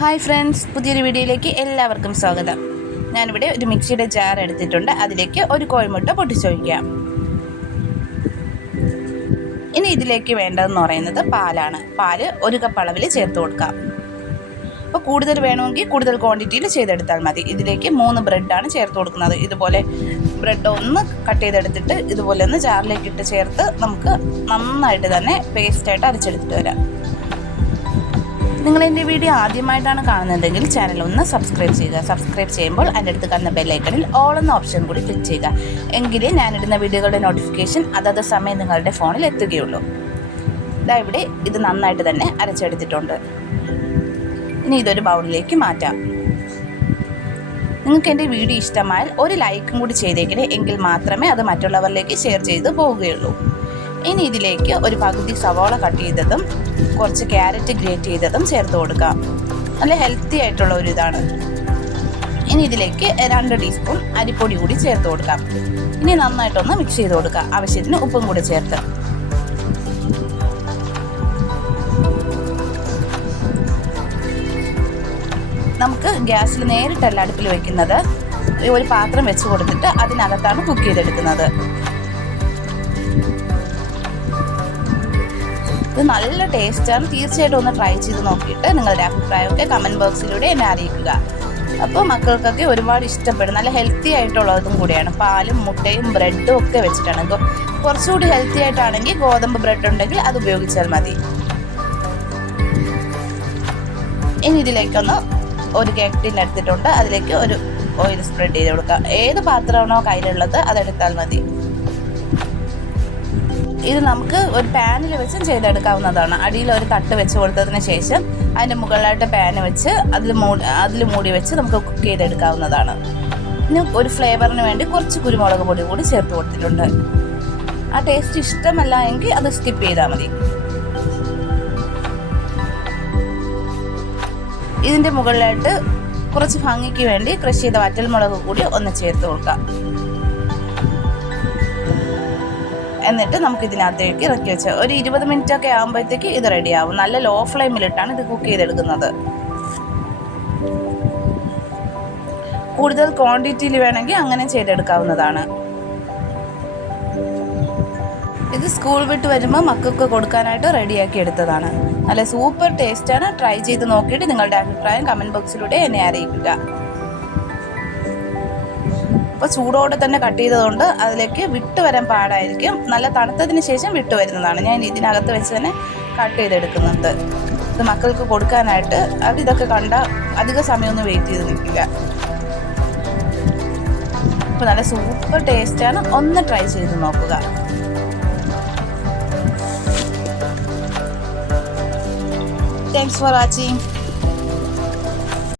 Hi friends പുതിയൊരു വീഡിയോയിലേക്ക് എല്ലാവർക്കും സ്വാഗതം. ഞാനിവിടെ ഒരു മിക്സിയുടെ ജാർ എടുത്തിട്ടുണ്ട്. അതിലേക്ക് ഒരു കോഴിമുട്ട പൊട്ടിച്ചൊഴിക്കാം. ഇനി ഇതിലേക്ക് വേണ്ടതെന്ന് പറയുന്നത് പാലാണ്. പാൽ ഒരു കപ്പ് അളവിൽ ചേർത്ത് കൊടുക്കാം. അപ്പോൾ കൂടുതൽ വേണമെങ്കിൽ കൂടുതൽ ക്വാണ്ടിറ്റിയിൽ ചെയ്തെടുത്താൽ മതി. ഇതിലേക്ക് മൂന്ന് ബ്രെഡാണ് ചേർത്ത് കൊടുക്കുന്നത്. ഇതുപോലെ ബ്രെഡ് ഒന്ന് കട്ട് ചെയ്തെടുത്തിട്ട് ഇതുപോലെ ഒന്ന് ജാറിലേക്ക് ഇട്ട് ചേർത്ത് നമുക്ക് നന്നായിട്ട് തന്നെ പേസ്റ്റായിട്ട് അരച്ചെടുത്തിട്ട് വരാം. നിങ്ങൾ എന്റെ വീഡിയോ ആദ്യമായിട്ടാണ് കാണുന്നതെങ്കിൽ ചാനൽ ഒന്ന് സബ്സ്ക്രൈബ് ചെയ്യുക. സബ്സ്ക്രൈബ് ചെയ്യുമ്പോൾ അതിന്റെ അടുത്ത് കാണുന്ന ബെല്ലൈക്കണിൽ ഓൾ എന്ന ഓപ്ഷൻ കൂടി ക്ലിക്ക് ചെയ്യുക. എങ്കിലേ ഞാനിടുന്ന വീഡിയോകളുടെ നോട്ടിഫിക്കേഷൻ അതത് സമയം നിങ്ങളുടെ ഫോണിൽ എത്തുകയുള്ളൂ. ഇതാ ഇവിടെ ഇത് നന്നായിട്ട് തന്നെ അരച്ചെടുത്തിട്ടുണ്ട്. ഇനി ഇതൊരു ബൗളിലേക്ക് മാറ്റാം. നിങ്ങൾക്ക് എന്റെ വീഡിയോ ഇഷ്ടമായാൽ ഒരു ലൈക്കും കൂടി ചെയ്തേക്കണേ. എങ്കിൽ മാത്രമേ അത് മറ്റുള്ളവരിലേക്ക് ഷെയർ ചെയ്ത് പോവുകയുള്ളൂ. ഇനി ഇതിലേക്ക് ഒരു പകുതി സവോള കട്ട് ചെയ്തതും കുറച്ച് ക്യാരറ്റ് ഗ്രേറ്റ് ചെയ്തതും ചേർത്ത് കൊടുക്കാം. നല്ല ഹെൽത്തി ആയിട്ടുള്ള ഒരു ഇതാണ്. ഇനി ഇതിലേക്ക് രണ്ട് ടീസ്പൂൺ അരിപ്പൊടി കൂടി ചേർത്ത് കൊടുക്കാം. ഇനി നന്നായിട്ടൊന്ന് മിക്സ് ചെയ്ത് കൊടുക്കുക ആവശ്യത്തിന് ഉപ്പും കൂടി ചേർത്ത്. നമുക്ക് ഗ്യാസിൽ നേരിട്ടല്ല അടുപ്പിൽ വെക്കുന്നത്. ഒരു പാത്രം വെച്ച് കൊടുത്തിട്ട് അതിനകത്താണ് കുക്ക് ചെയ്തെടുക്കുന്നത്. ഇത് നല്ല ടേസ്റ്റാണ് തീർച്ചയായിട്ടും ഒന്ന് ട്രൈ ചെയ്ത് നോക്കിയിട്ട് നിങ്ങളുടെ അഭിപ്രായമൊക്കെ കമന്റ് ബോക്സിലൂടെ എന്നെ അറിയിക്കുക. അപ്പോൾ മക്കൾക്കൊക്കെ ഒരുപാട് ഇഷ്ടപ്പെടും. നല്ല ഹെൽത്തി ആയിട്ടുള്ളതും കൂടിയാണ്. പാലും മുട്ടയും ബ്രെഡും ഒക്കെ വെച്ചിട്ടാണ്. കുറച്ചുകൂടി ഹെൽത്തി ആയിട്ടാണെങ്കിൽ ഗോതമ്പ് ബ്രെഡ് ഉണ്ടെങ്കിൽ അത് ഉപയോഗിച്ചാൽ മതി. ഇനി ഇതിലേക്കൊന്ന് ഒരു കേക്ക് ടിൻ എടുത്തിട്ടുണ്ട്. അതിലേക്ക് ഒരു ഓയിൽ സ്പ്രെഡ് ചെയ്ത് കൊടുക്കാം. ഏത് പാത്രമാണോ കയ്യിലുള്ളത് അതെടുത്താൽ മതി. ഇത് നമുക്ക് ഒരു പാനിൽ വെച്ചും ചെയ്തെടുക്കാവുന്നതാണ്. അടിയിൽ ഒരു തട്ട് വെച്ച് കൊടുത്തതിന് ശേഷം അതിന്റെ മുകളിലായിട്ട് പാൻ വെച്ച് അതിൽ മൂടി അതിൽ മൂടി വെച്ച് നമുക്ക് കുക്ക് ചെയ്തെടുക്കാവുന്നതാണ്. ഇനി ഒരു ഫ്ലേവറിന് വേണ്ടി കുറച്ച് കുരുമുളക് പൊടി കൂടി ചേർത്ത് കൊടുത്തിട്ടുണ്ട്. ആ ടേസ്റ്റ് ഇഷ്ടമല്ല എങ്കിൽ അത് സ്കിപ്പ് ചെയ്താൽ മതി. ഇതിന്റെ മുകളിലായിട്ട് കുറച്ച് ഭംഗിക്ക് വേണ്ടി ക്രഷ് ചെയ്ത വറ്റൽമുളക് കൂടി ഒന്ന് ചേർത്ത് കൊടുക്കാം. എന്നിട്ട് നമുക്ക് ഇതിനകത്തേക്ക് ഇറക്കി വെച്ച് ഒരു ഇരുപത് മിനിറ്റ് ഒക്കെ ആകുമ്പോഴത്തേക്ക് ഇത് റെഡിയാവും. നല്ല ലോ ഫ്ലെയിമിലിട്ടാണ് ഇത് കുക്ക് ചെയ്തെടുക്കുന്നത്. കൂടുതൽ ക്വാണ്ടിറ്റിയിൽ വേണമെങ്കിൽ അങ്ങനെ ചെയ്തെടുക്കാവുന്നതാണ്. ഇത് സ്കൂൾ വിട്ട് വരുമ്പോൾ മക്കൾക്ക് കൊടുക്കാനായിട്ട് റെഡിയാക്കി എടുത്തതാണ്. നല്ല സൂപ്പർ ടേസ്റ്റാണ്. ട്രൈ ചെയ്ത് നോക്കിയിട്ട് നിങ്ങളുടെ അഭിപ്രായം കമന്റ് ബോക്സിലൂടെ എന്നെ അറിയിക്കുക. അപ്പോൾ ചൂടോടെ തന്നെ കട്ട് ചെയ്തതുകൊണ്ട് അതിലേക്ക് വിട്ട് വരാൻ പാടായിരിക്കും. നല്ല തണുത്തതിന് ശേഷം വിട്ട് വരുന്നതാണ്. ഞാൻ ഇതിനകത്ത് വെച്ച് തന്നെ കട്ട് ചെയ്തെടുക്കുന്നുണ്ട്. ഇത് മക്കൾക്ക് കൊടുക്കാനായിട്ട്. അത് ഇതൊക്കെ കണ്ട അധിക സമയമൊന്നും വെയിറ്റ് ചെയ്ത് നിൽക്കില്ല. അപ്പോൾ നല്ല സൂപ്പർ ടേസ്റ്റാണ് ഒന്ന് ട്രൈ ചെയ്ത് നോക്കുക. Thanks for watching